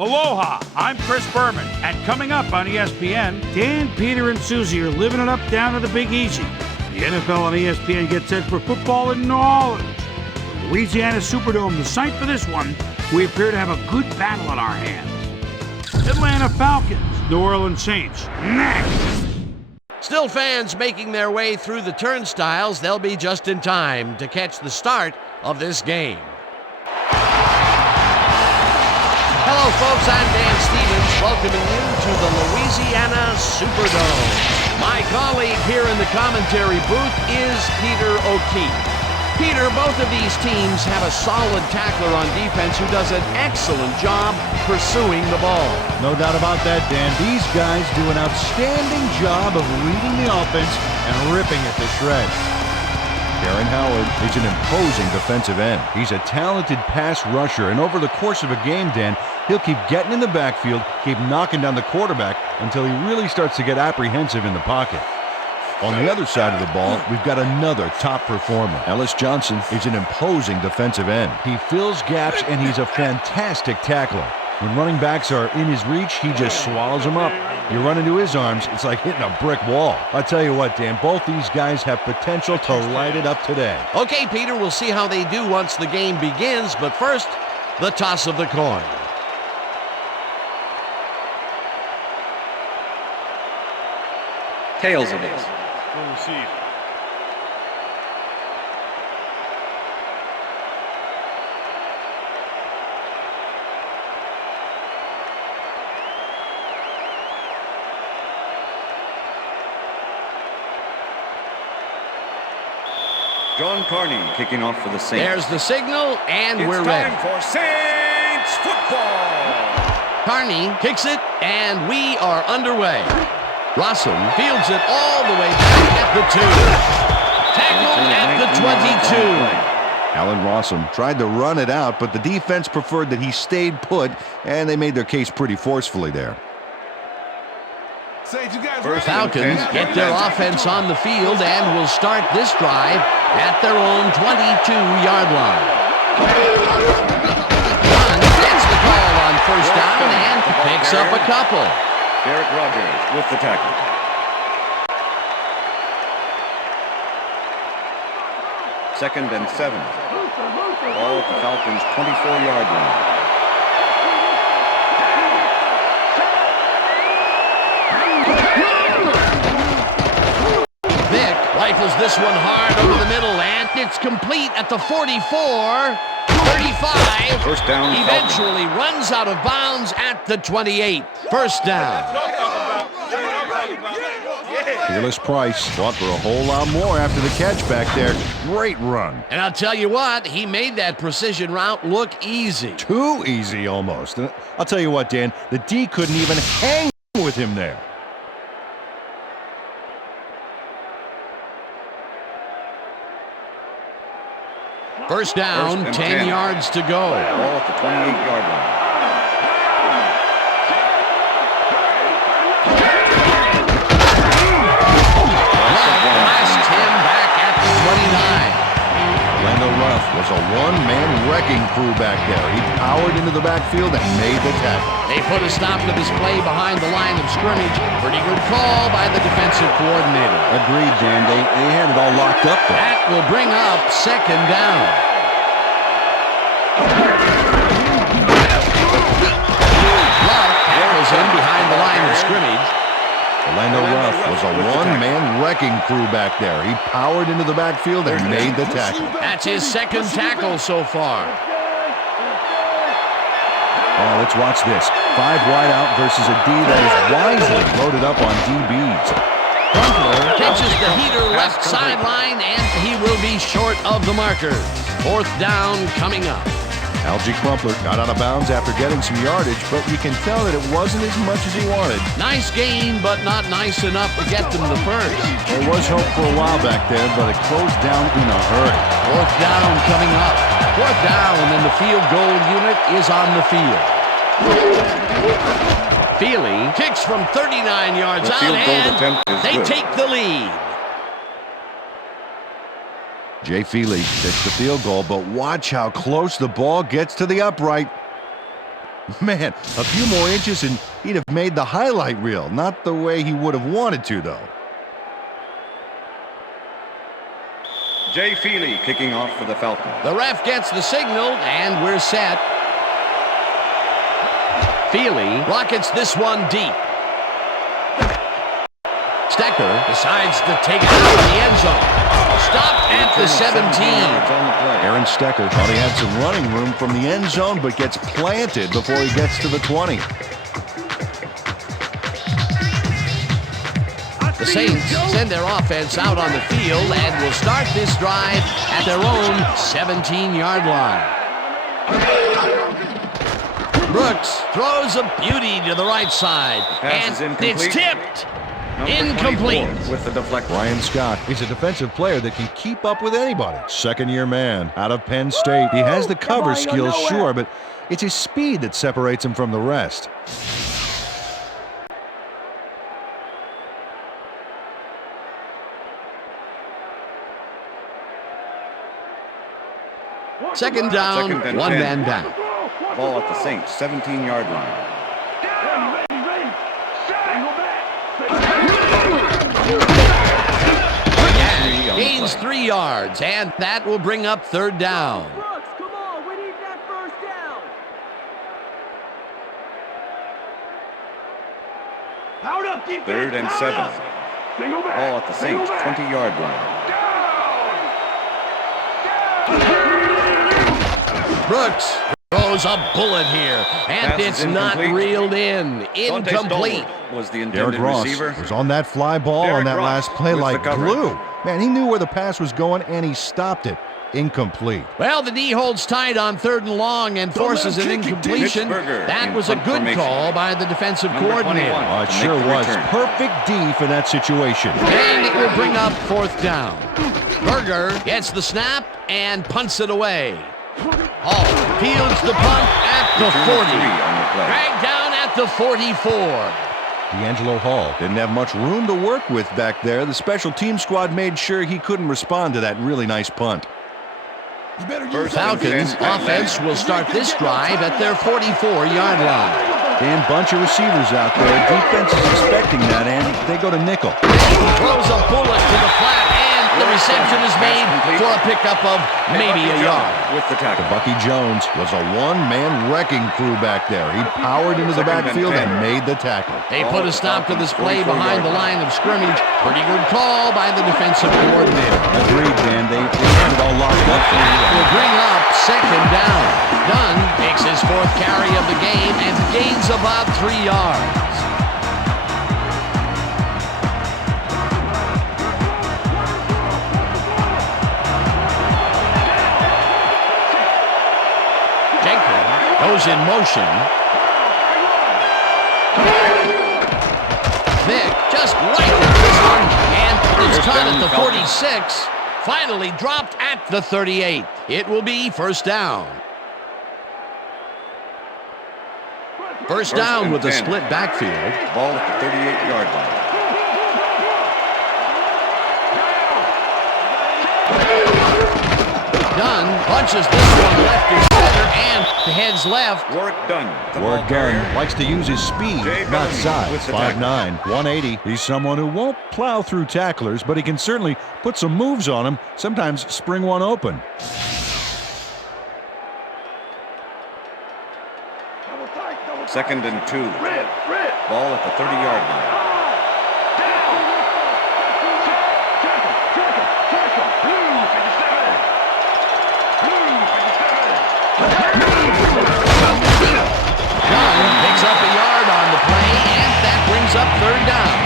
Aloha, I'm Chris Berman, and coming up on ESPN, Dan, Peter, and Susie are living it up down to the Big Easy. The NFL on ESPN gets set for football and knowledge. The Louisiana Superdome, the site for this one, we appear to have a good battle on our hands. Atlanta Falcons, New Orleans Saints, next! Still fans making their way through the turnstiles. They'll be just in time to catch the start of this game. Hello, folks. I'm Dan Stevens, welcoming you to the Louisiana Superdome. My colleague here in the commentary booth is Peter O'Keefe. Peter, both of these teams have a solid tackler on defense who does an excellent job pursuing the ball. No doubt about that, Dan. These guys do an outstanding job of reading the offense and ripping it to shreds. Darren Howard is an imposing defensive end. He's a talented pass rusher, and over the course of a game, Dan, he'll keep getting in the backfield, keep knocking down the quarterback until he really starts to get apprehensive in the pocket. On the other side of the ball, we've got another top performer. Ellis Johnson is an imposing defensive end. He fills gaps, and he's a fantastic tackler. When running backs are in his reach, he just swallows them up. You run into his arms, it's like hitting a brick wall. I tell you what, Dan, both these guys have potential to light it up today. Okay, Peter, we'll see how they do once the game begins, but first, the toss of the coin. Tails it is. We'll receive. John Carney kicking off for the Saints. There's the signal, and we're ready. It's time for Saints football. Carney kicks it, and we are underway. Rossum fields it all the way back at the 2. Tackled at the 22. Allen Rossum tried to run it out, but the defense preferred that he stayed put, and they made their case pretty forcefully there. Falcons get their offense on the field and will start this drive at their own 22-yard line. Dunn gets the call on first down and picks up a couple. Derek Rogers with the tackle. Second and 7. Ball at the Falcons' 24-yard line. Rifles this one hard over the middle, and it's complete at the 44, 35. First down. Eventually runs out of bounds at the 28. First down. Fearless Price fought for a whole lot more after the catch back there. Great run. And I'll tell you what, he made that precision route look easy. Too easy almost. And I'll tell you what, Dan, the D couldn't even hang with him there. First down, 10 yards to go. Ball at the 28-yard line. Blast him back at the 29. Lando Ruff was a one-man wrecking crew back there. He powered into the backfield and made the tackle. They put a stop to this play behind the line of scrimmage. Pretty good call by the defensive coordinator. Agreed, Dan. They had it all locked up there. That will bring up second down. Ruff tackles him behind the line of scrimmage. Orlando Ruff was a one-man wrecking crew back there. He powered into the backfield and made the tackle. That's his second tackle so far. Oh, let's watch this. 5 wide out versus a D that is wisely loaded up on DBs. Crumpler catches the heater left sideline, and he will be short of the marker. Fourth down coming up. Algie Crumpler got out of bounds after getting some yardage, but you can tell that it wasn't as much as he wanted. Nice gain, but not nice enough to get them the first. There was hope for a while back there, but it closed down in a hurry. Fourth down coming up. Fourth down, and the field goal unit is on the field. Feely kicks from 39 yards out, and they take the lead. Jay Feely takes the field goal, but watch how close the ball gets to the upright. Man, a few more inches and he'd have made the highlight reel. Not the way he would have wanted to, though. Jay Feely kicking off for the Falcons. The ref gets the signal, and we're set. Feely rockets this one deep. Stecker decides to take it out of the end zone. Stopped at the 17. Aaron Stecker thought he had some running room from the end zone, but gets planted before he gets to the 20. The Saints send their offense out on the field and will start this drive at their own 17-yard line. Brooks throws a beauty to the right side, and it's tipped. Incomplete. With the deflection. Ryan Scott, he's a defensive player that can keep up with anybody. Second-year man out of Penn State. He has the cover skills, sure, but it's his speed that separates him from the rest. Second down, one man down. Ball at the Saints, 17-yard line. Gains 3 yards, and that will bring up third down. Brooks, come on, we need that first down. Out up, defense. 3rd and 7. Ball at the Saints, 20-yard line. Brooks throws a bullet here, and Pass it's is not incomplete. reeled in. Incomplete. Was the Derek intended Ross receiver. was on that fly ball on Derek that Ross last play with like the coverage. glue. Man, he knew where the pass was going, and he stopped it. Incomplete. Well, the D holds tight on 3rd and long and forces an incompletion. Pittsburgher That in was a punt good formation. call by the defensive Number coordinator. 21. Oh, it to sure make the was. return. Perfect D for that situation. And it will bring up 4th down. Berger gets the snap and punts it away. Hall fields the punt at the Return 40. of 3 on the play. Dragged down at the 44. D'Angelo Hall didn't have much room to work with back there. The special team squad made sure he couldn't respond to that really nice punt. Falcons offense will start this drive at their 44-yard line. And bunch of receivers out there. Defense is expecting that, and they go to nickel. Throws a bullet to the flat, and the reception is made for a pickup of maybe a yard. With the tackle. Bucky Jones was a one-man wrecking crew back there. He powered into the backfield and made the tackle. They put a stop to this play behind the line of scrimmage. Pretty good call by the defensive coordinator. Agreed, Dan. They had it all locked up for you. Will bring up 2nd down. Dunn makes his 4th carry of the game and gains about 3 yards. Jenkins goes in motion. Vic just right at this one, and it's caught at the 46. Finally dropped at the 38. It will be 1st down. First down with a 10. split backfield. Ball at the 38-yard line. Dunn punches this one left to center and heads left. Work done. The Work ball done. carrier. Likes to use his speed, Jay not Bellamy size. with the 5'9", 180. He's someone who won't plow through tacklers, but he can certainly put some moves on him, sometimes spring one open. Second and 2. Ball at the 30-yard line. Dunn picks up a yard on the play, and that brings up 3rd down.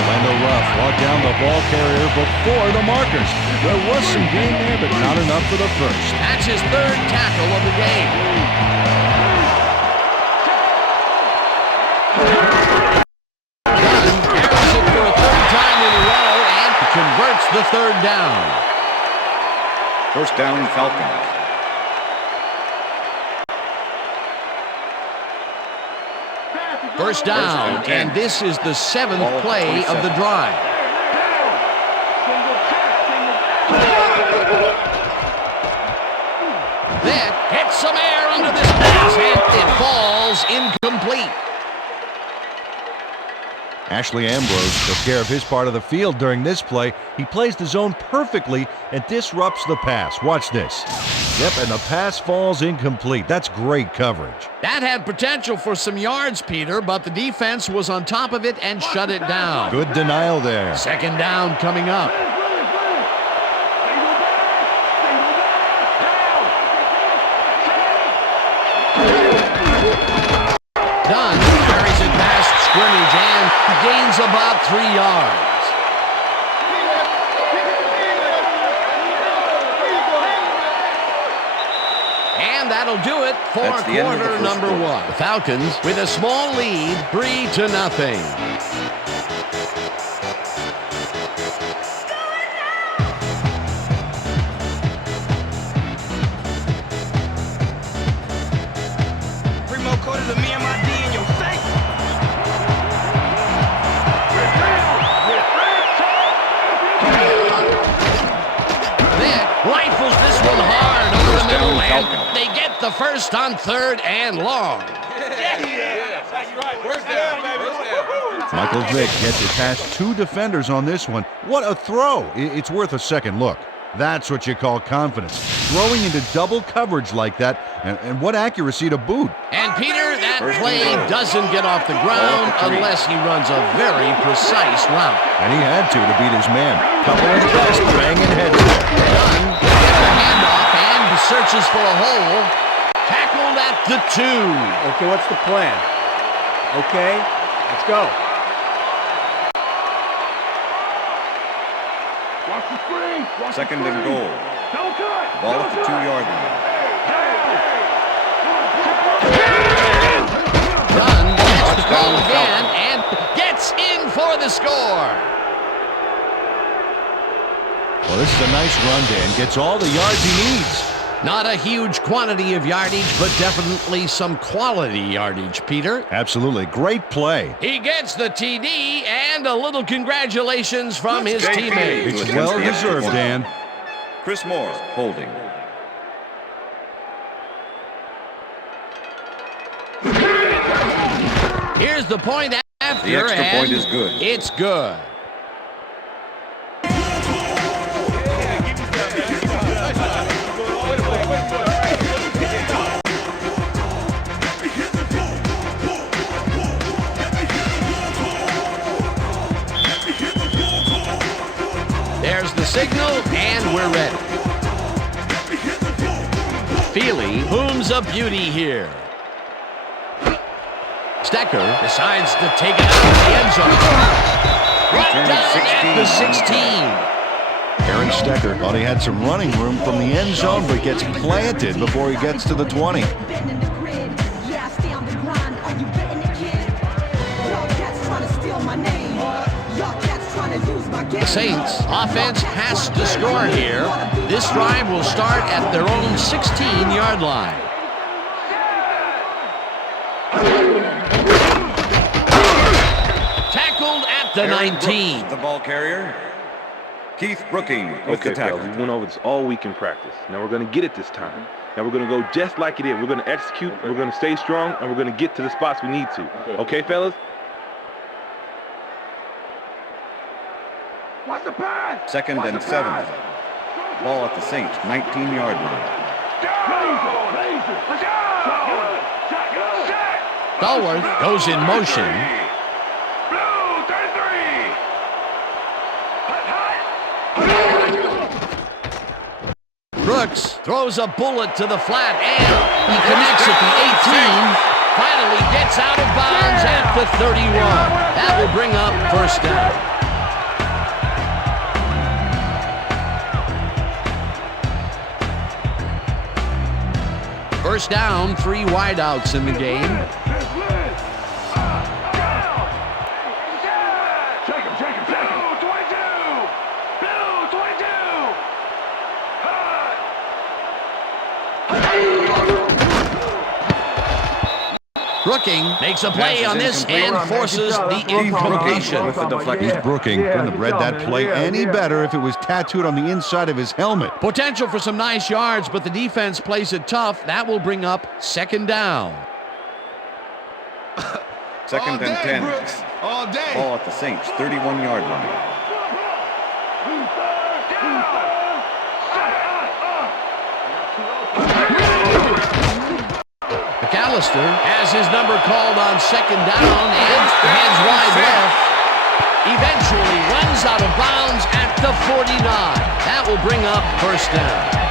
Orlando Ruff walked down the ball carrier before the markers. There was some gain there, but not enough for the first. That's his 3rd tackle of the game. Dunn carries it for a 3rd time in a row and converts the 3rd down. First down, Falcons. First down, and this is the 7th play of the drive. Vic hits some air under this pass, and it falls falls incomplete. Ashley Ambrose took care of his part of the field during this play. He plays the zone perfectly and disrupts the pass. Watch this. Yep, and the pass falls incomplete. That's great coverage. That had potential for some yards, Peter, but the defense was on top of it and shut it down. Good denial there. Second down coming up. Dunn carries it past scrimmage and gains about 3 yards. And that'll do it for quarter number 1. The Falcons with a small lead, 3-0. To me and my D in your face. Vic rifles this one hard over the middle, and they get the first on 3rd and long. Michael Vick gets it past 2 defenders on this one. What a throw. It's worth a second look. That's what you call confidence. Throwing into double coverage like that, and what accuracy to boot. And Peter, that play doesn't get off the ground unless he runs a very precise route. And he had to beat his man. Couple of the best banging heads there. Dunn gets the handoff and searches for a hole. Tackled at the 2. Okay, what's the plan? Okay, let's go. Watch the screen. Second and goal. Don't cut. Ball at the 2-yard line. Dunn gets the call again and gets in for the score. Well, this is a nice run, Dan. Gets all the yards he needs. Not a huge quantity of yardage, but definitely some quality yardage, Peter. Absolutely. Great play. He gets the TD and a little congratulations from his teammates. It's well deserved, Dan. Chris Moore holding. Here's the point after, The extra and point is good. It's good. There's the signal, and we're ready. Feely booms a beauty here. Stecker decides to take it out of the end zone. Brought down at the 16. Aaron Stecker thought he had some running room from the end zone, but gets planted before he gets to the 20. The Saints offense has to score here. This drive will start at their own 16-yard line. Tackled at the 19. Brooks, the ball carrier. Keith Brooking with the tackle. We went over this all week in practice. Now we're going to get it this time. Now we're going to go just like it is. We're going to execute, we're going to stay strong, and we're going to get to the spots we need to. Okay, fellas? Watch the pass. Second and 7. Ball at the Saints, 19-yard line. Stallworth goes in motion. Brooks throws a bullet to the flat, and he connects at the 18. Finally gets out of bounds at the 31. That will bring up first down. First down, 3 wideouts in the game. Shake him. Blue 22. Blue 22. Brooking makes a play on this and forces the incompletion. With the deflection. Brooking couldn't have read that play any better if it was tattooed on the inside of his helmet. Potential for some nice yards, but the defense plays it tough. That will bring up second down. Second and 10. Brooks. All day. Ball at the Saints 31-yard line. McAllister has his number called on second down and heads wide left. Eventually runs out of bounds at the 49. That will bring up first down.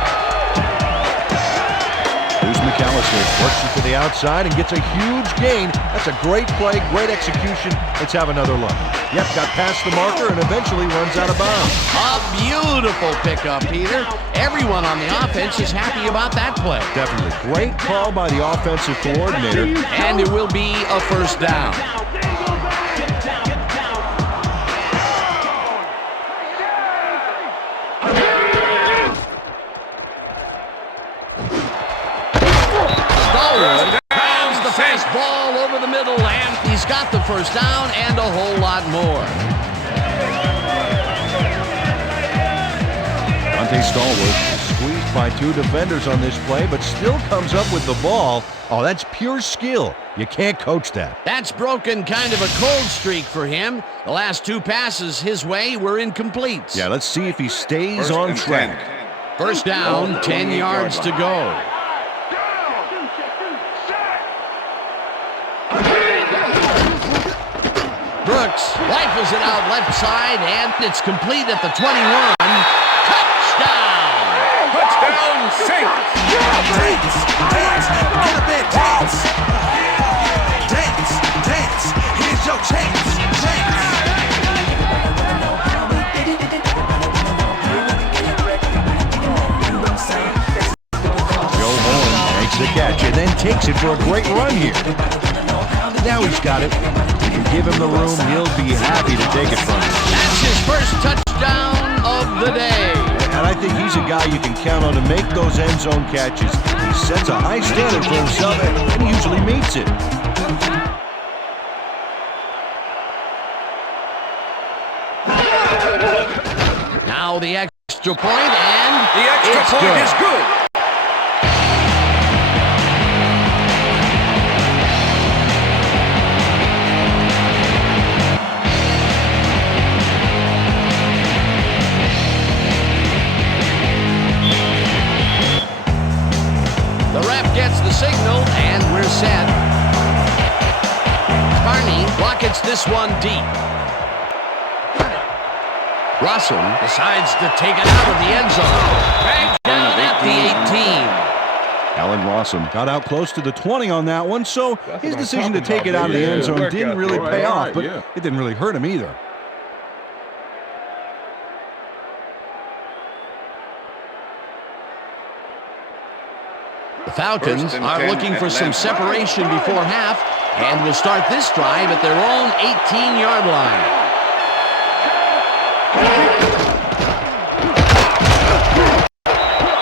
Here's McAllister, works it to the outside and gets a huge gain. That's a great play, great execution. Let's have another look. Yep, got past the marker and eventually runs out of bounds. A beautiful pickup, Peter. Everyone on the offense is happy about that play. Definitely. Great call by the offensive coordinator. And it will be a first down. Pounds the fastball over the middle, and he's got the first down and a whole lot more. Dante Stallworth squeezed by two defenders on this play, but still comes up with the ball. Oh, that's pure skill. You can't coach that. That's broken kind of a cold streak for him. The last two passes his way were incomplete. Yeah, let's see if he stays First on and track. 10. First down, 10 yards to go. Brooks rifles it out left side, and it's complete at the 21. Touchdown! Touchdown, Saints. Dance, dance, get up and dance. Dance, dance, here's your chance. Joe Horn makes the catch and then takes it for a great run here. Now he's got it. If you give him the room, he'll be happy to take it from him. That's his first touchdown of the day. And I think he's a guy you can count on to make those end zone catches. He sets a high standard for himself and he usually meets it. Now the extra point, and The extra it's point good. is good. The ref gets the signal, and we're set. Carney rockets this one deep. Russell decides to take it out of the end zone. Back down at the 18. Alan Rossum got out close to the 20 on that one, so his decision to take it out of the end zone didn't really pay off, but it didn't really hurt him either. The Falcons First and are 10 looking for some Atlanta. separation before half and will start this drive at their own 18-yard line.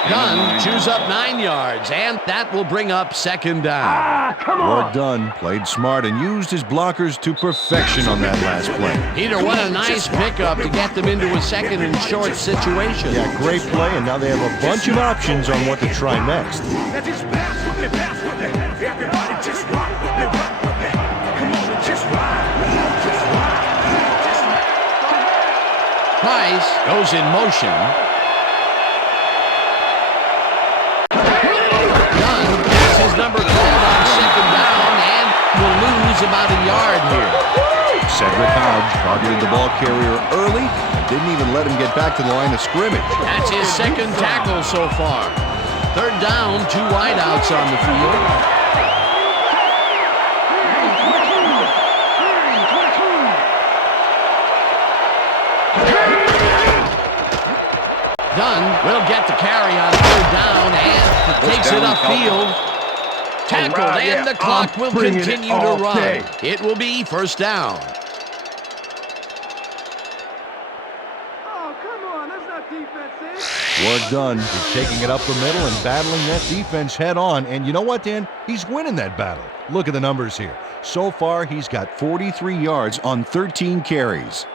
Gunn chews up 9 yards, and that will bring up second down. Work done, played smart, and used his blockers to perfection on that last play. Peter, what a nice pickup to get them into a second and short situation. Yeah, great play, and now they have a bunch of options on what to try next. Now just pass with me, pass with me. Everybody just rock with me, rock with me. Come on and just ride. Just ride. Just ride. Price goes in motion. Gunn has his number called on second down and will lose about a yard here. Cedric Hodge targeted the ball carrier early and didn't even let him get back to the line of scrimmage. That's his second tackle so far. Third down, 2 wideouts on the field. Gunn will get the carry on third down and takes it upfield. Tackled, and the clock will continue to run. It will be first down. Work done. He's taking it up the middle and battling that defense head on. And you know what, Dan? He's winning that battle. Look at the numbers here. So far, he's got 43 yards on 13 carries.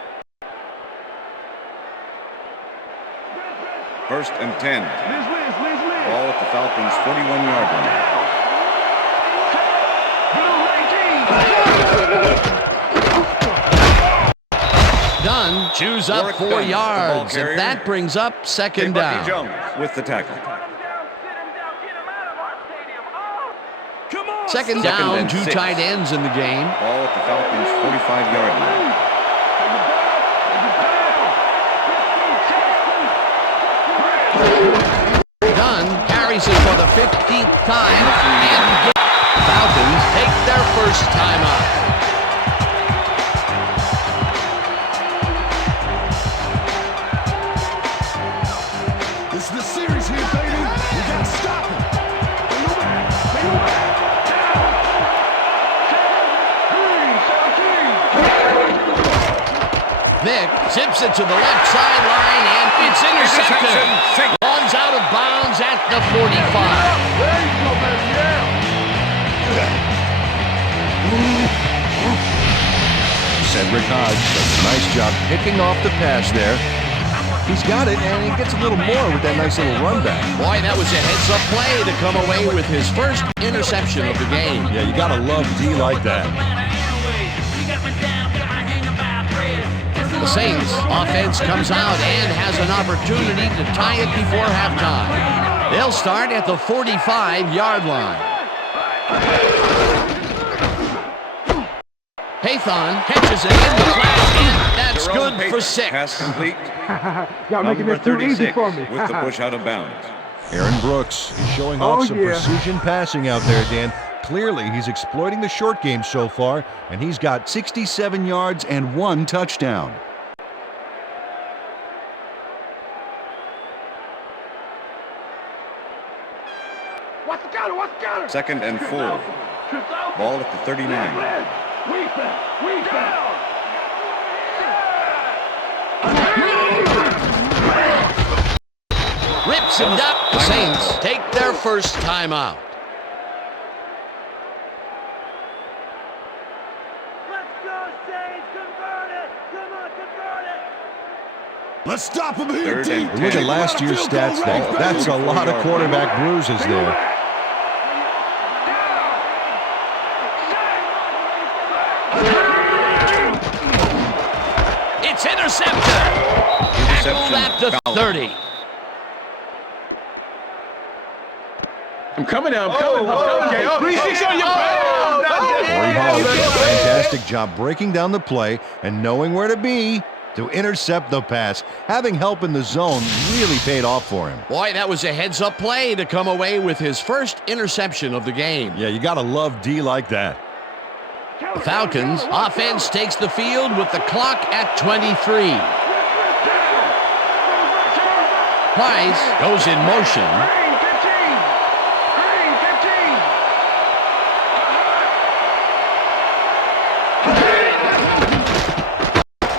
First and 10. Ball at the Falcons' 41-yard line. Dunn chews up 4 yards, and that brings up second down. Jones with the tackle. Second down, 2 tight ends in the game. Ball at the Falcons' 45-yard line. Dunn carries it for the 15th time, and Falcons take their first time out. This is the series here, baby. We got to stop him. Vick zips it to the left sideline, and it's intercepted. Ball's out of bounds at the 45. Cedric Hodge does a nice job picking off the pass there. He's got it, and he gets a little more with that nice little run back. Boy, that was a heads-up play to come away with his first interception of the game. Yeah, you gotta love D like that. The Saints offense comes out and has an opportunity to tie it before halftime. They'll start at the 45-yard line. Pathon catches it in the flat, and that's Jerome good for Pathon, 6. Pass complete. Y'all making Number this too easy 36 for me. with the push out of bounds. Aaron Brooks is showing off some precision passing out there, Dan. Clearly, he's exploiting the short game so far, and he's got 67 yards and 1 touchdown. What's the counter? What's the counter? 2nd and 4. Ball at the 39. Rips him down. The Saints take their first time out. Let's stop him here, Third and team. Look at last year's stats there. That's a lot of quarterback bruises there. It's intercepted. Tackled at the 30. I'm coming now. I'm coming. Okay. 3-6 on your Corey Hall did a fantastic job breaking down the play and knowing where to be to intercept the pass. Having help in the zone really paid off for him. Boy, that was a heads-up play to come away with his first interception of the game. Yeah, you gotta love D like that. The Falcons offense takes the field with the clock at 23. Price goes in motion.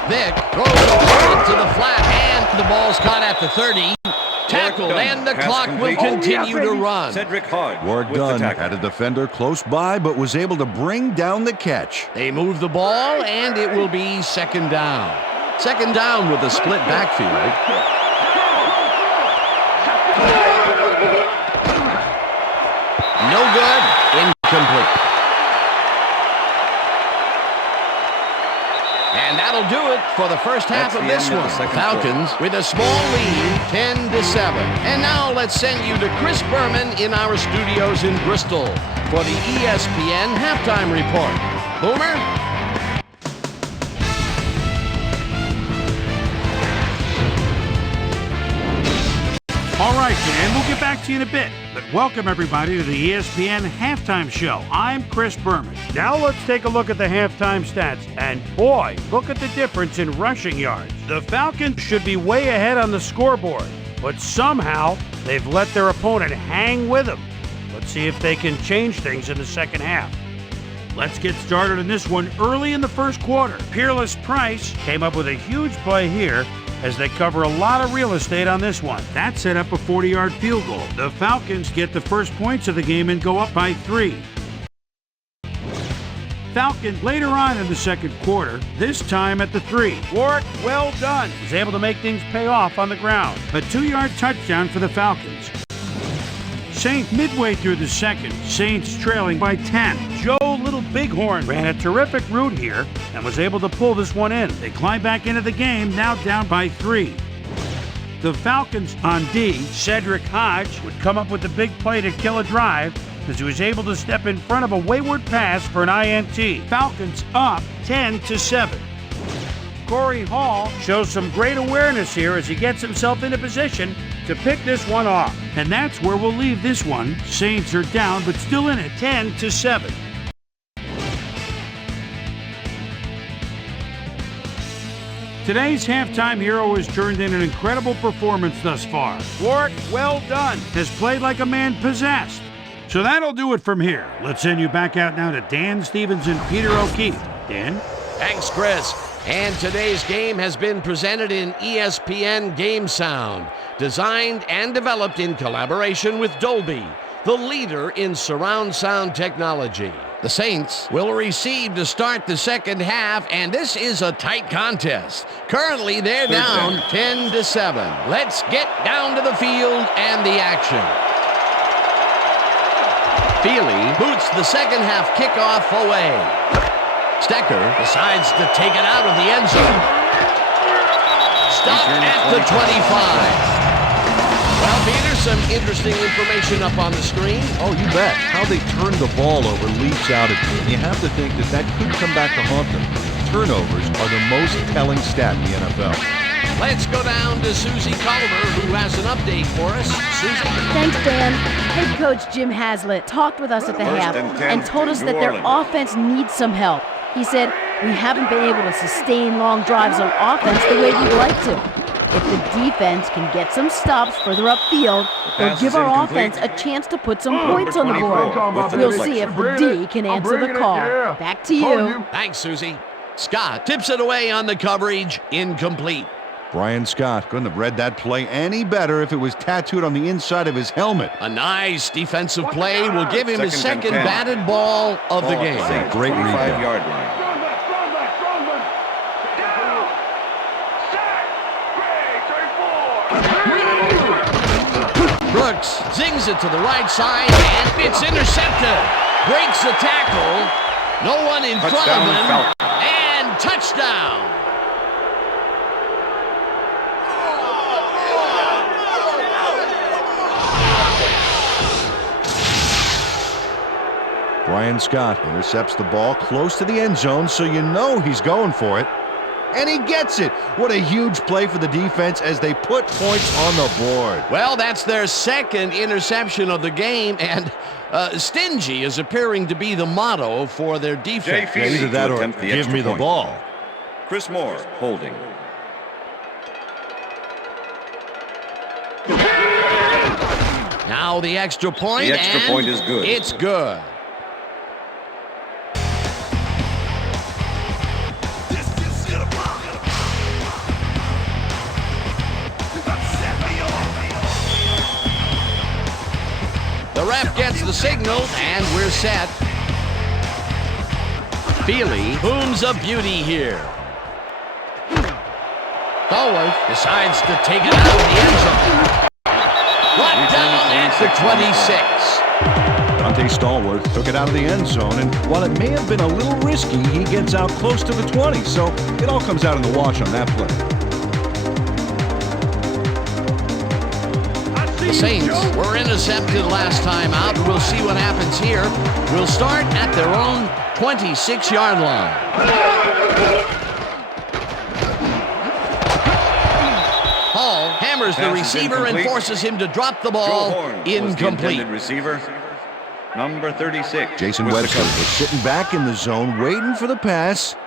Vick throws it to the flat, and the ball's caught at the 30. Tackled, and the clock will continue to run. Cedric Hodge Work with the done. tackle. Had a defender close by, but was able to bring down the catch. They move the ball, and it will be second down. Second down with a split backfield. No good. Incomplete. And that'll do it for the first half of this one. Falcons with a small lead, 10-7. And now let's send you to Chris Berman in our studios in Bristol for the ESPN halftime report. Boomer? All right, Dan, we'll get back to you in a bit. But welcome, everybody, to the ESPN Halftime Show. I'm Chris Berman. Now let's take a look at the halftime stats. And boy, look at the difference in rushing yards. The Falcons should be way ahead on the scoreboard, but somehow they've let their opponent hang with them. Let's see if they can change things in the second half. Let's get started in this one early in the first quarter. Peerless Price came up with a huge play here as they cover a lot of real estate on this one. That set up a 40-yard field goal. The Falcons get the first points of the game and go up by 3. Falcons later on in the second quarter, this time at the 3. Warwick, well done, was able to make things pay off on the ground. A 2-yard touchdown for the Falcons. Saints midway through the second, Saints trailing by 10. Joe old little bighorn ran a terrific route here and was able to pull this one in. They climb back into the game, now down by 3. The Falcons on D, Cedric Hodge, would come up with the big play to kill a drive as he was able to step in front of a wayward pass for an INT. Falcons up 10-7. Corey Hall shows some great awareness here as he gets himself into position to pick this one off. And that's where we'll leave this one. Saints are down, but still in it, 10-7. Today's halftime hero has turned in an incredible performance thus far. Warwick, well done, has played like a man possessed. So that'll do it from here. Let's send you back out now to Dan Stevens and Peter O'Keefe. Dan? Thanks, Chris. And today's game has been presented in ESPN Game Sound, designed and developed in collaboration with Dolby, the leader in surround sound technology. The Saints will receive to start the second half, and this is a tight contest. Currently, they're down 10-7. Let's get down to the field and the action. Feely boots the second half kickoff away. Stecker decides to take it out of the end zone. Stopped at the 25. Well, Peter, some interesting information up on the screen. Oh, you bet. How they turned the ball over leaps out at you. And you have to think that that could come back to haunt them. Turnovers are the most telling stat in the NFL. Let's go down to Susie Culver, who has an update for us. Susie? Thanks, Dan. Head coach Jim Haslett talked with us at the half and told us that their offense needs some help. He said, "We haven't been able to sustain long drives on offense the way we'd like to. If the defense can get some stops further upfield, they'll give our offense a chance to put some points on the board. We'll see if the D can answer the call." Back to you. Thanks, Susie. Scott tips it away on the coverage. Incomplete. Brian Scott couldn't have read that play any better if it was tattooed on the inside of his helmet. A nice defensive play will give him his second batted ball of the game. Great read there. 25-yard line. Brooks zings it to the right side, and it's intercepted. Breaks the tackle. No one in front of him. And touchdown. Brian Scott intercepts the ball close to the end zone, so you know he's going for it. And he gets it. What a huge play for the defense as they put points on the board. Well, that's their second interception of the game, and stingy is appearing to be the motto for their defense. Yeah, either that or give me the ball. Chris Moore holding. Now the extra point. The extra point is good. It's good. The ref gets the signal, and we're set. Feely booms a beauty here. Stallworth decides to take it out of the end zone. Brought down at the 26. Dante Stallworth took it out of the end zone, and while it may have been a little risky, he gets out close to the 20, so it all comes out in the wash on that play. The Saints were intercepted last time out. We'll see what happens here. We'll start at their own 26-yard line. Hall hammers the receiver and forces him to drop the ball. Incomplete. Receiver number 36. Jason Webster was sitting back in the zone waiting for the pass,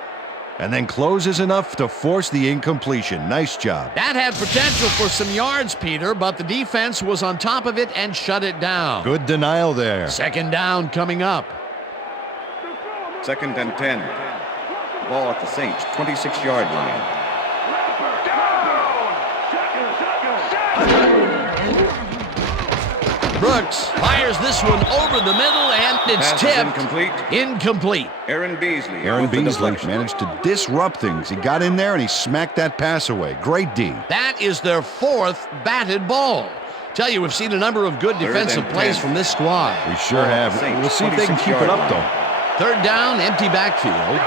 and then closes enough to force the incompletion. Nice job. That had potential for some yards, Peter, but the defense was on top of it and shut it down. Good denial there. Second down coming up. 2nd and 10. Ball at the Saints 26-yard line. Brooks fires this one over the middle, and it's Pass tipped. Incomplete. Aaron Beasley. Aaron Beasley managed to disrupt things. He got in there and he smacked that pass away. Great D. That is their fourth batted ball. Tell you, we've seen a number of good defensive plays from this squad. We sure have. We'll see if they can keep it up, though. Third down, empty backfield.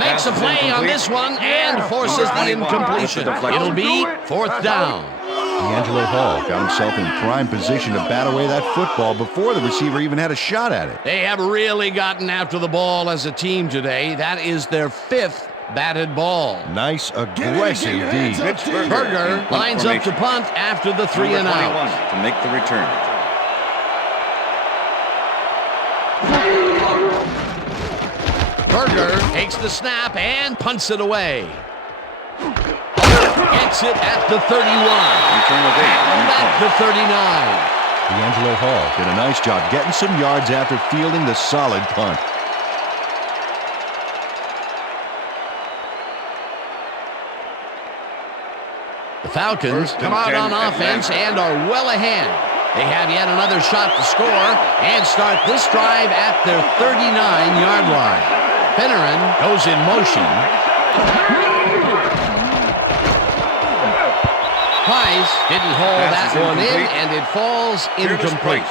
Makes a play on this one and forces the incompletion. It'll be fourth down. D'Angelo Hall got himself in prime position to bat away that football before the receiver even had a shot at it. They have really gotten after the ball as a team today. That is their 5th batted ball. Nice, aggressive D. Berger lines up to punt after the 3 and out. To make the return. Berger takes the snap and punts it away. Gets it at the 31. And at the 39. D'Angelo Hall did a nice job getting some yards after fielding the solid punt. The Falcons come out on offense and are well ahead. They have yet another shot to score and start this drive at their 39-yard line. Finneran goes in motion. Price didn't haul that one in, and it falls incomplete.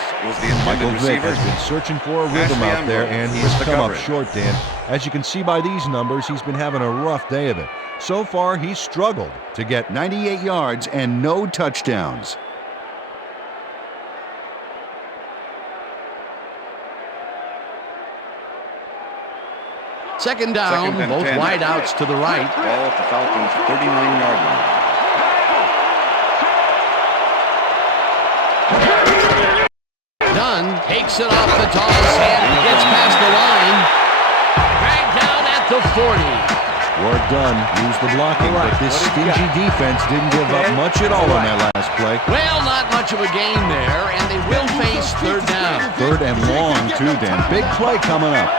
Michael Vick has been searching for a rhythm out there, and he's come up short, Dan. As you can see by these numbers, he's been having a rough day of it. So far, he's struggled to get 98 yards and no touchdowns. Second down, both wideouts to the right. Ball at the Falcons' 39-yard line. Dunn takes it off the toss and gets past the line. Dragged down at the 40. Work done. Used the blocking, but this stingy defense didn't give up much at all on that last play. Well, not much of a gain there, and they will face third down. Third and long, too, Dan. Big play coming up.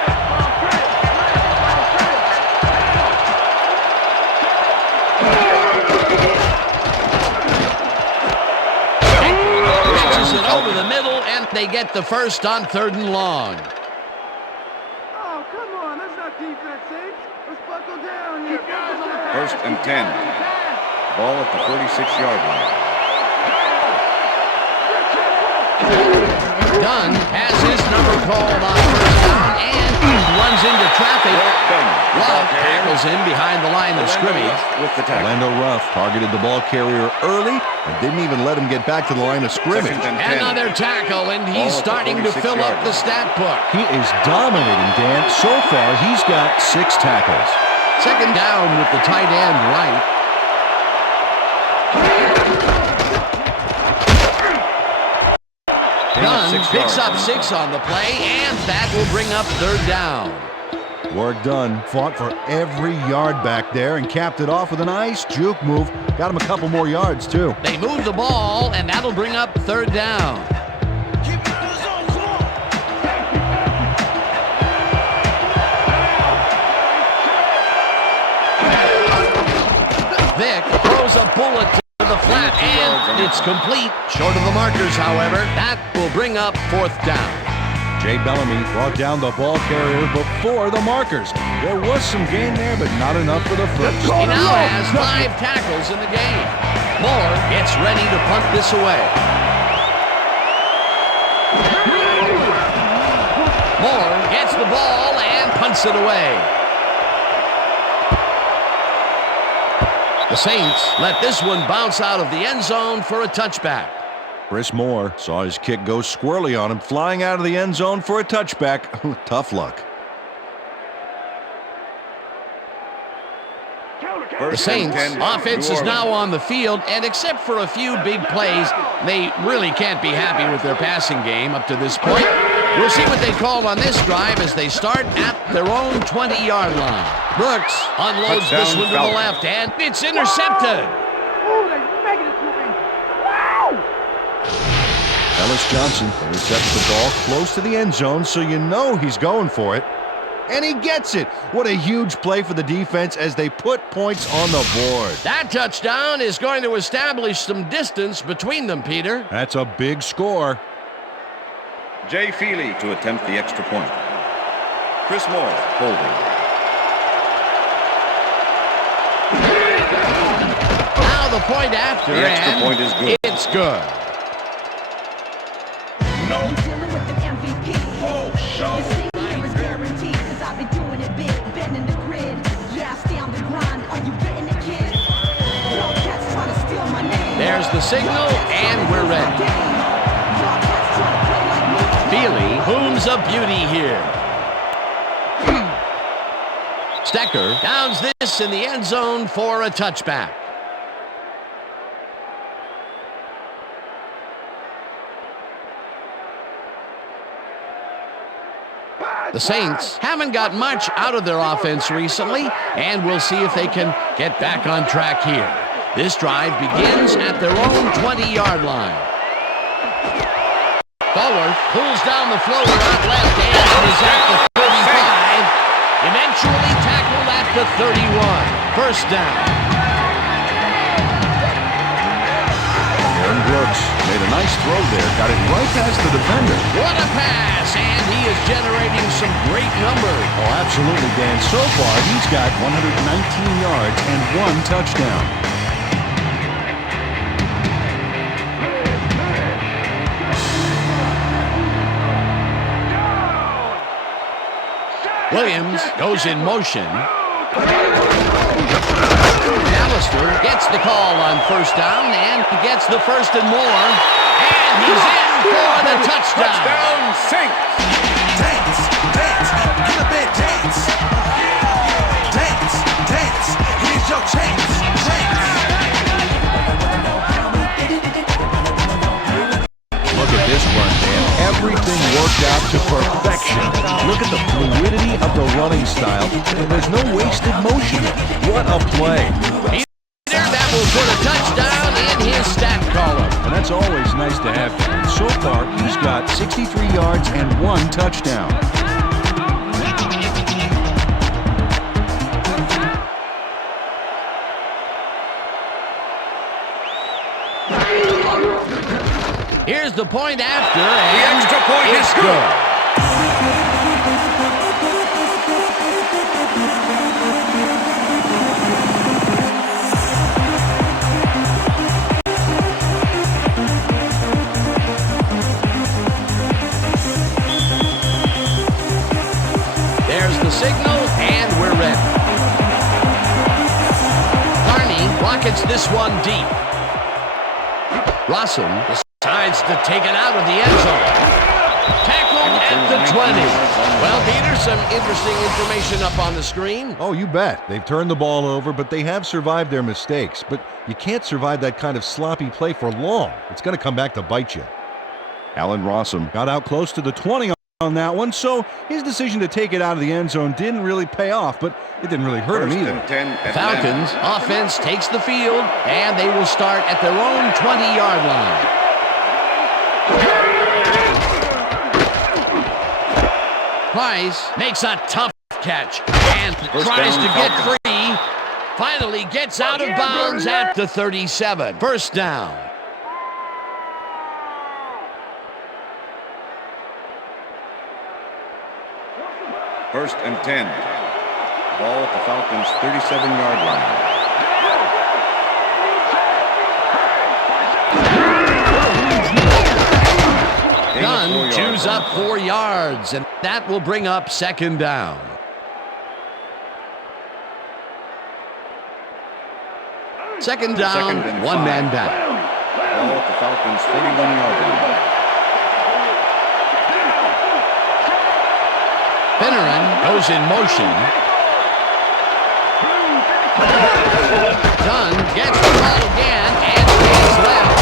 Pitches it over the middle, and they get the first on third and long. Oh, come on. That's not defense, Saints. Let's buckle down here. First and 10. Ball at the 46-yard line. Dunn has his number called on first down and runs into traffic. Love tackles him behind the line of scrimmage. With the tackle. Orlando Ruff targeted the ball carrier early and didn't even let him get back to the line of scrimmage. Another tackle, and he's starting to fill up the stat book. He is dominating, Dan. So far, he's got 6 tackles. Second down with the tight end right. Dunn picks up 6 on the play, and that will bring up third down. Work done. Fought for every yard back there and capped it off with a nice juke move. Got him a couple more yards, too. They move the ball, and that'll bring up third down. Vick throws a bullet to the flat, and it's complete. Short of the markers, however. That will bring up fourth down. Jay Bellamy brought down the ball carrier before the markers. There was some gain there, but not enough for the first. He now has 5 tackles in the game. Moore gets ready to punt this away. Moore gets the ball and punts it away. The Saints let this one bounce out of the end zone for a touchback. Chris Moore saw his kick go squirrely on him, flying out of the end zone for a touchback. Tough luck. The Saints offense is now on the field, and except for a few big plays, they really can't be happy with their passing game up to this point. We'll see what they call on this drive as they start at their own 20-yard line. Brooks unloads this one to the left, and it's intercepted. Ellis Johnson intercepts the ball close to the end zone, so you know he's going for it. And he gets it. What a huge play for the defense as they put points on the board. That touchdown is going to establish some distance between them, Peter. That's a big score. Jay Feely to attempt the extra point. Chris Moore holding. point after, The extra and point is good. it's good. I'm dealing with the MVP. Oh, show. This thing here is guaranteed, cause I've been doing it big, bending the grid. Yeah, I stay on the grind. Are you getting it, kid? Y'all cats trying to steal my name. There's the signal, and we're ready. Y'all cats trying to play like me. Feely, who's a beauty here. Stecker downs this in the end zone for a touchback. The Saints haven't got much out of their offense recently, and we'll see if they can get back on track here. This drive begins at their own 20-yard line. Forward pulls down the floater out left and is at the 35. Eventually tackled at the 31. First down. Aaron Brooks made a nice throw there, got it right past the defender. What a pass, and he is generating some great numbers. Oh, absolutely, Dan. So far, he's got 119 yards and 1 touchdown. Williams goes in motion. Alistair gets the call on first down and gets the first and more. And he's in for the touchdown. Touchdown, Saints. Dance, dance, get a bit dance. Dance, dance, here's your chance. Dance. Look at this run, Dan. Everything worked out to perfection. Look at the fluidity of the running style. There's no wasted motion. What a play. That will put a touchdown in his stat column. And that's always nice to have. So far, he's got 63 yards and 1 touchdown. Here's the point after, and The extra point it's is good. There's the signal, and we're ready. Carney rockets this one deep. Rossum decides to take it out of the end zone. Tackled at the 20. Well, Peter, some interesting information up on the screen. Oh, you bet. They've turned the ball over, but they have survived their mistakes. But you can't survive that kind of sloppy play for long. It's going to come back to bite you. Allen Rossum got out close to the 20 on that one, so his decision to take it out of the end zone didn't really pay off, but it didn't really hurt him either. Falcons offense takes the field, and they will start at their own 20-yard line. Price makes a tough catch and tries to get free. Finally gets out of bounds at the 37. First down. First and 10. Ball at the Falcons' 37-yard line. Dunn chews up 4 yards, and that will bring up second down. Second down, one man down. Ball at the Falcons' 41-yard line. Finneran goes in motion. Dunn gets the ball again and is left.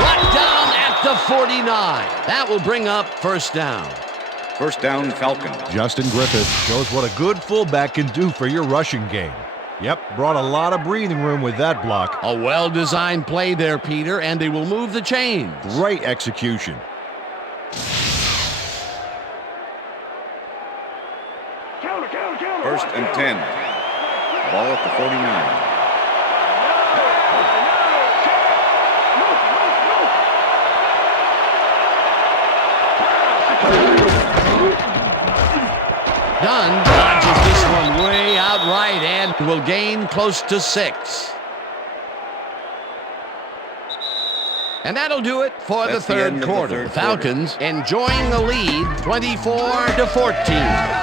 Brought down at the 49. That will bring up first down. First down, Falcons. Justin Griffith shows what a good fullback can do for your rushing game. Yep, brought a lot of breathing room with that block. A well-designed play there, Peter, and they will move the chains. Great execution. First and 10. Ball at the 49. Dunn dodges this one way out right and will gain close to 6. And that'll do it for That's the the third end of the quarter. third The Falcons enjoying the lead 24-14.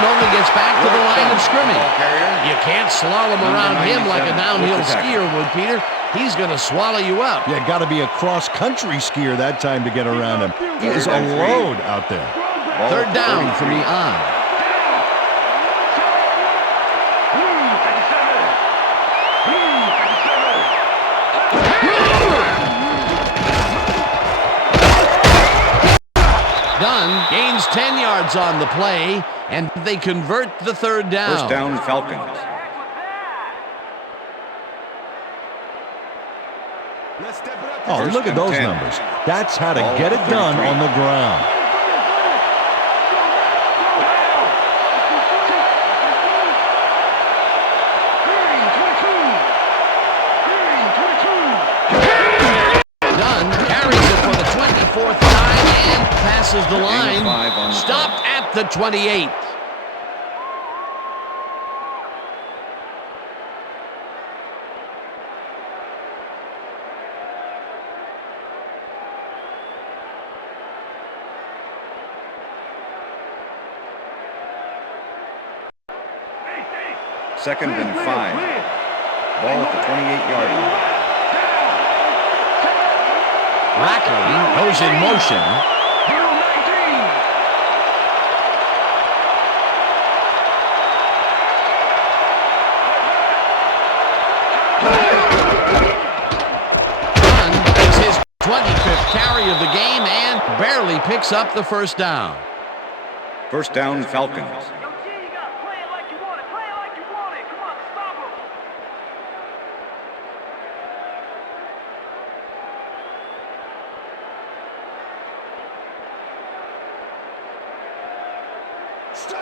Only gets back to the line of scrimmage. You can't slalom around him like a downhill skier would, Peter. He's going to swallow you up. Yeah, got to be a cross-country skier that time to get around him. He is a load out there. Third down from the on. Dunn gains 10 yards on the play, and they convert the third down. First down, Falcons. Oh, look at those numbers. That's how to get it done on the ground. Dunn carries it for the 24th time and passes the line. Stopped at the 28. Second and 5. Ball at the 28-yard line. Rackley goes in motion. Dunn makes his 25th carry of the game and barely picks up the first down. First down, Falcons.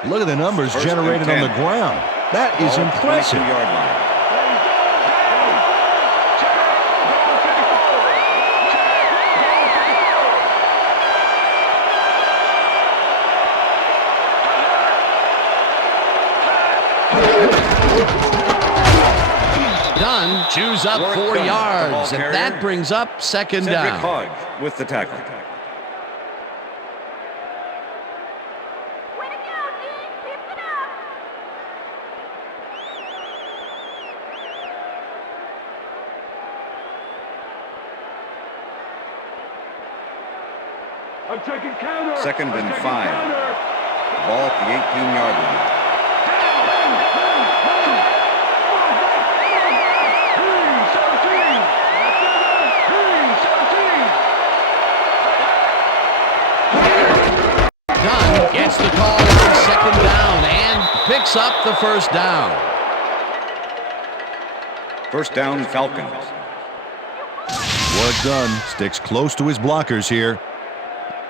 Look at the numbers generated on the ground. That is impressive. Dunn chews up 4 yards, and that brings up second down. Hodge with the tackle. Second and 5. Ball at the 18-yard line. Dunn gets the call on second down and picks up the first down. First down, Falcons. Work done. Sticks close to his blockers here.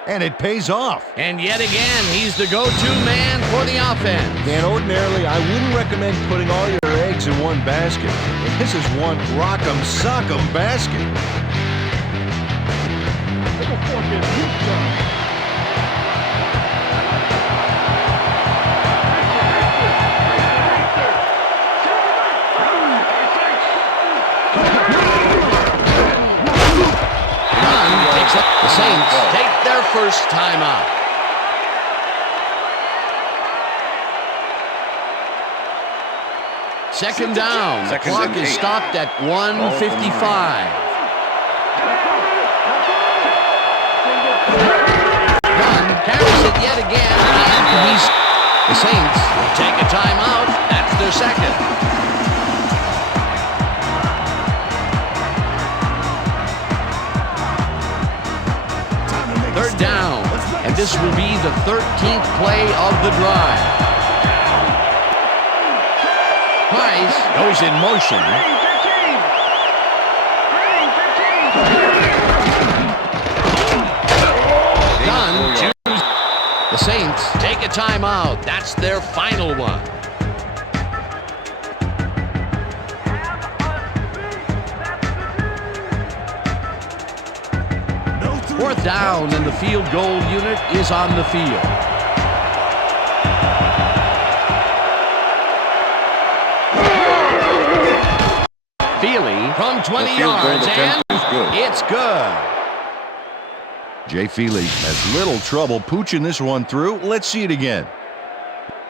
And it pays off. And yet again, he's the go-to man for the offense. And ordinarily, I wouldn't recommend putting all your eggs in one basket. This is one rock'em sock'em basket. The Saints take their first timeout. Second down. The clock is stopped at 1:55. Dunn carries it yet again, and the Saints take a timeout. That's their second. Third down, and this will be the 13th play of the drive. Price goes in motion. Dunn chooses. The Saints take a a timeout. That's their final one. Fourth down, and the field goal unit is on the field. Feely from 20 yards, and it's good. Jay Feely has little trouble pooching this one through. Let's see it again.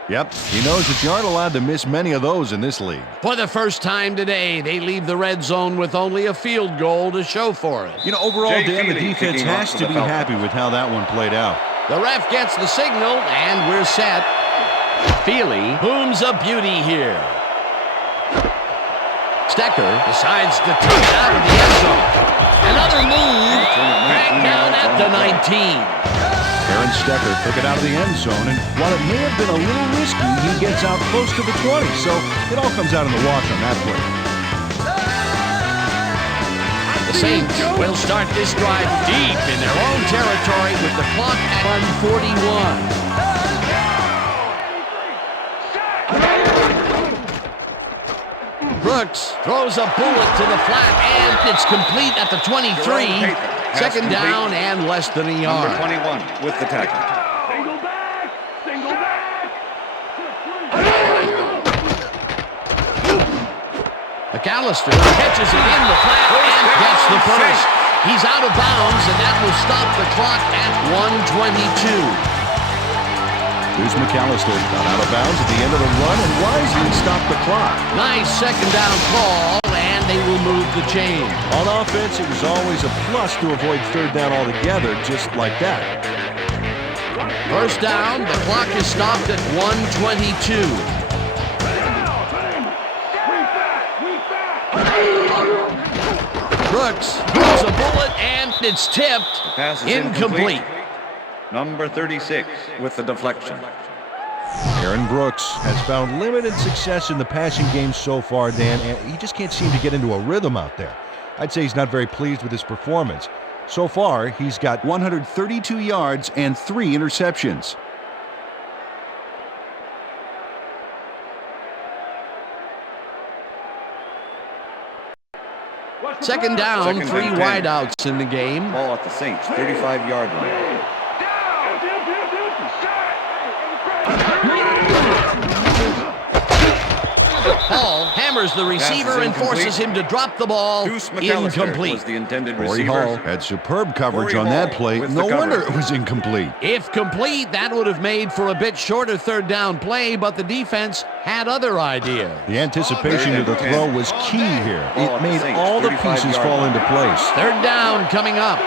Yep, he knows that you aren't allowed to miss many of those in this league. For the first time today, they leave the red zone with only a field goal to show for it. You know, overall, Dan, the defense has to be happy with how that one played out. The ref gets the signal, and we're set. Feely booms a beauty here. Stecker decides to take it out of the end zone. Another move, back down at the 19. Aaron Stecker took it out of the end zone, and while it may have been a little risky, he gets out close to the 20, so it all comes out in the wash on that play. The Saints will start this drive deep in their own territory with the clock at 1:41. Brooks throws a bullet to the flat, and it's complete at the 23. Second down and less than a yard. Number 21 with the tackle. Single back! Single back! McAllister catches it in the flat and gets the first. He's out of bounds, and that will stop the clock at 1:22. Here's McAllister, got out of bounds at the end of the run and wisely stopped the clock. Nice second down call, and they will move the chain. On offense, it was always a plus to avoid third down altogether, just like that. First down, the clock is stopped at 1:22. Brooks throws a bullet, and it's tipped. Pass is Incomplete. Number 36 with the deflection. Aaron Brooks has found limited success in the passing game so far, Dan, and he just can't seem to get into a rhythm out there. I'd say he's not very pleased with his performance. So far, he's got 132 yards and 3 interceptions. Second down, 3 wideouts in the game. Ball at the Saints, 35-yard line. Hall hammers the receiver and forces him to drop the ball. Incomplete. Was the intended Corey receiver. Hall had superb coverage on that play. No wonder it was incomplete. If complete, that would have made for a bit shorter third down play, but the defense had other ideas. The anticipation of the throw was key here. It made all the pieces fall into place. Third down coming up.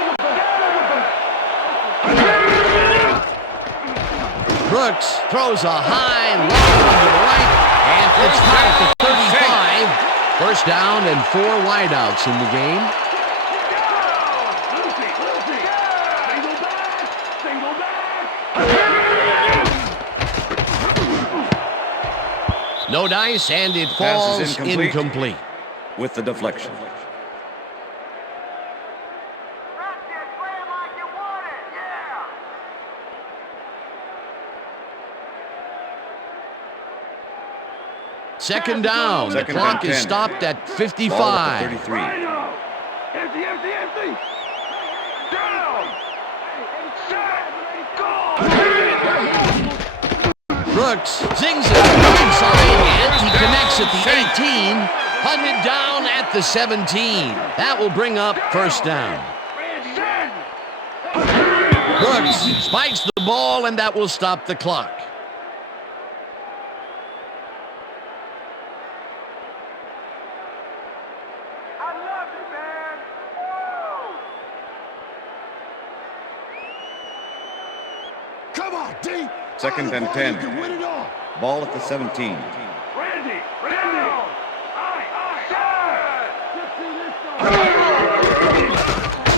Brooks throws a high, long one to the right, and it's caught at the 35. First down and 4 wideouts in the game. No dice, and it falls incomplete. With the deflection. Second down. The clock is stopped at 55. Ball at the 33. Empty! Down! Brooks zings it inside, and he connects at the 18. Hunted down at the 17. That will bring up first down. Brooks spikes the ball, and that will stop the clock. Come on, D! Second and 10. Win it all! Ball at the 17. Randy!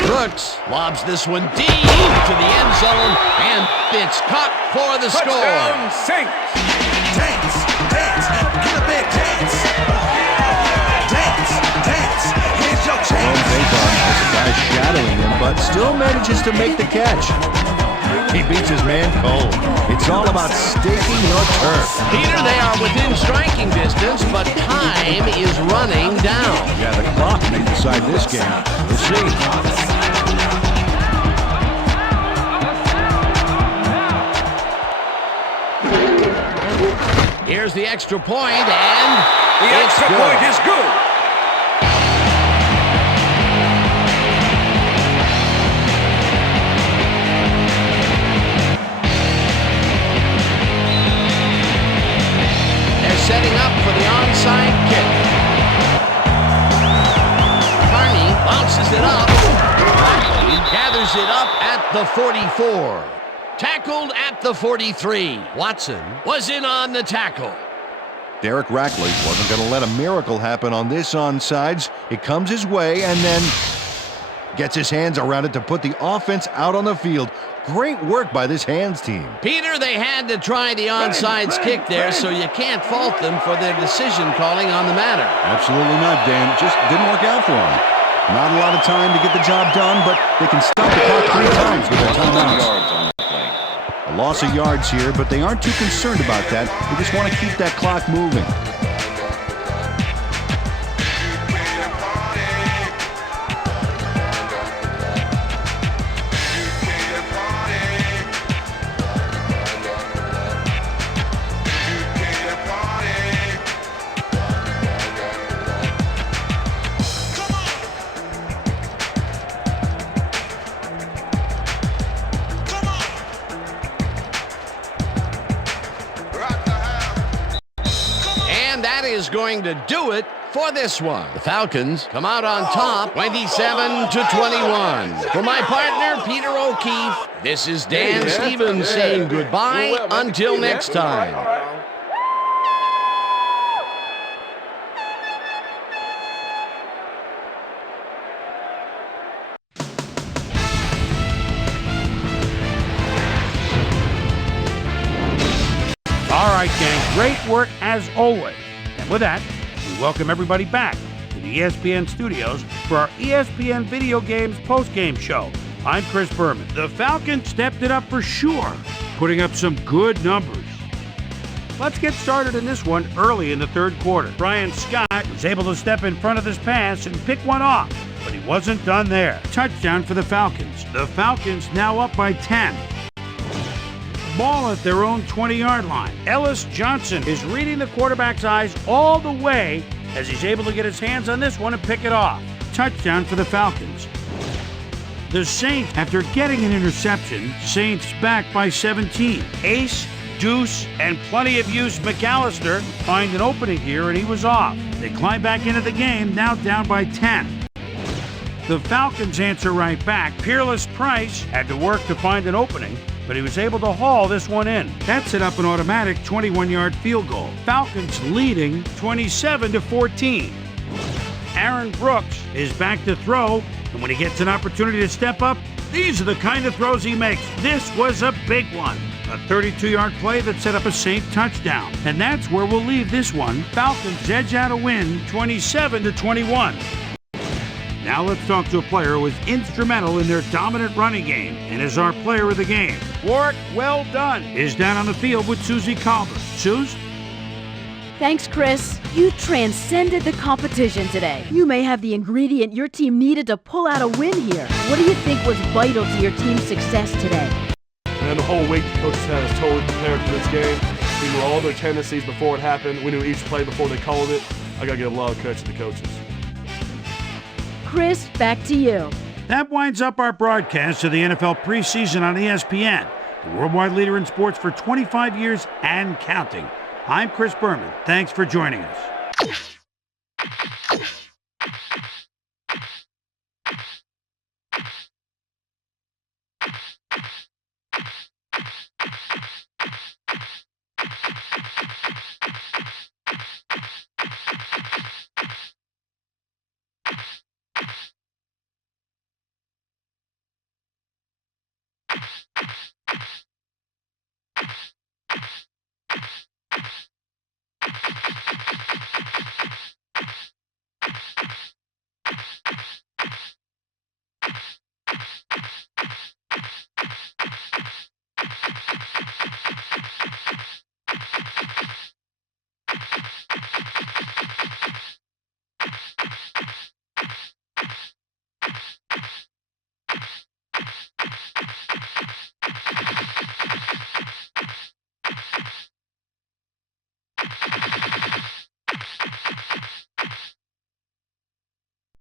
Brooks lobs this one deep to the end zone, and it's caught for the score. Saints! Dance! Dance! Get a big dance! Dance! Dance! Here's your chance! Has a guy shadowing him, but still manages to make the catch. He beats his man cold. It's all about staking your turf. Peter, they are within striking distance, but time is running down. Yeah, the clock may decide this game. We'll see. Here's the extra point, and The extra point is good. they're setting up for the onside kick. Carney bounces it up. He gathers it up at the 44. Tackled at the 43. Watson was in on the tackle. Derek Rackley wasn't going to let a miracle happen on this onside. It comes his way and then gets his hands around it to put the offense out on the field. Great work by this hands team. Peter, they had to try the onside kick there, so you can't fault them for their decision calling on the matter. Absolutely not, Dan. Just didn't work out for them. Not a lot of time to get the job done, but they can stop the clock 3 times with their timeouts. A loss of yards here, but they aren't too concerned about that. They just want to keep that clock moving. Is going to do it for this one. The Falcons come out on top 27-21. For my partner, Peter O'Keefe, this is Dan Stevens saying goodbye until next time. All right, gang, great work as always. And with that, we welcome everybody back to the ESPN studios for our ESPN Video Games post-game show. I'm Chris Berman. The Falcons stepped it up for sure, putting up some good numbers. Let's get started in this one early in the third quarter. Brian Scott was able to step in front of this pass and pick one off, but he wasn't done there. Touchdown for the Falcons. The Falcons now up by 10. Ball at their own 20-yard line. Ellis Johnson is reading the quarterback's eyes all the way as he's able to get his hands on this one and pick it off. Touchdown for the Falcons. The Saints, after getting an interception, Saints back by 17. Ace, Deuce, and plenty of use McAllister find an opening here, and he was off. They climb back into the game, now down by 10. The Falcons answer right back. Peerless Price had to work to find an opening, but he was able to haul this one in. That set up an automatic 21-yard field goal. Falcons leading 27-14. Aaron Brooks is back to throw, and when he gets an opportunity to step up, these are the kind of throws he makes. This was a big one. A 32-yard play that set up a Saint touchdown. And that's where we'll leave this one. Falcons edge out a win 27-21. Now let's talk to a player who was instrumental in their dominant running game and is our player of the game. Work well done is down on the field with Susie Colbert. Suze? Thanks, Chris. You transcended the competition today. You may have the ingredient your team needed to pull out a win here. What do you think was vital to your team's success today? And the whole week, the coaches had us totally prepared for this game. We knew all their tendencies before it happened. We knew each play before they called it. I got to give a lot of credit to the coaches. Chris, back to you. That winds up our broadcast of the NFL preseason on ESPN, the worldwide leader in sports for 25 years and counting. I'm Chris Berman. Thanks for joining us.